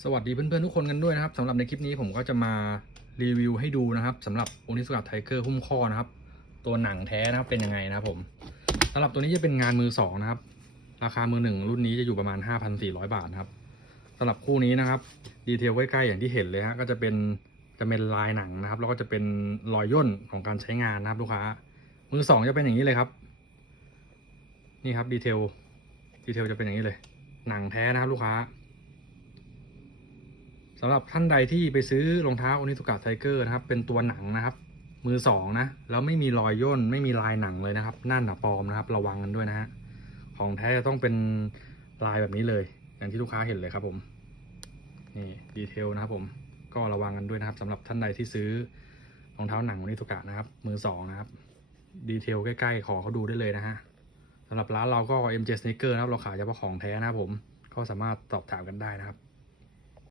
สวัสดีเพื่อนๆทุกคนกันด้วยนะครับสำหรับในคลิปนี้ผมก็จะมารีวิวให้ดูนะครับสำหรับโอนิสกัดไทเกอร์หุ้มข้อนะครับ ตัวหนังแท้นะครับเป็นยังไงนะครับผมสำหรับตัวนี้จะเป็นงานมือสองนะครับ ราคามือหนึ่งรุ่นนี้จะอยู่ประมาณ 5,400 บาทนะครับสำหรับคู่นี้นะครับดีเทลใกล้ๆอย่างที่เห็นเลยฮะก็จะเป็นจะเป็นลายหนังนะครับ แล้วก็จะเป็นรอยย่นของการใช้งานนะครับลูกค้า มือสองจะเป็นอย่างนี้เลยครับ นี่ครับดีเทลดีเทลจะเป็นอย่างนี้เลย หนังแท้นะครับลูกค้า สำหรับท่านใดที่ไปซื้อรองเท้าโอนิสุกะไทเกอร์นะครับ เป็นตัวหนังนะครับ มือสองนะ แล้วไม่มีรอยย่น ไม่มีลายหนังเลยนะครับ นั่นอะปลอมนะครับ ระวังกันด้วยนะฮะ ของแท้จะต้องเป็นลายแบบนี้เลย อย่างที่ลูกค้าเห็นเลยครับผม นี่ดีเทลนะครับผม ก็ระวังกันด้วยนะครับสำหรับท่านใดที่ซื้อรองเท้าหนังโอนิสุกะนะครับ มือสองนะครับ ดีเทลใกล้ๆ ขอเขาดูได้เลยนะฮะสำหรับร้านเราก็ MJ Sneaker นะครับ เราขายเฉพาะของแท้นะครับผม ก็สามารถสอบถามกันได้นะครับ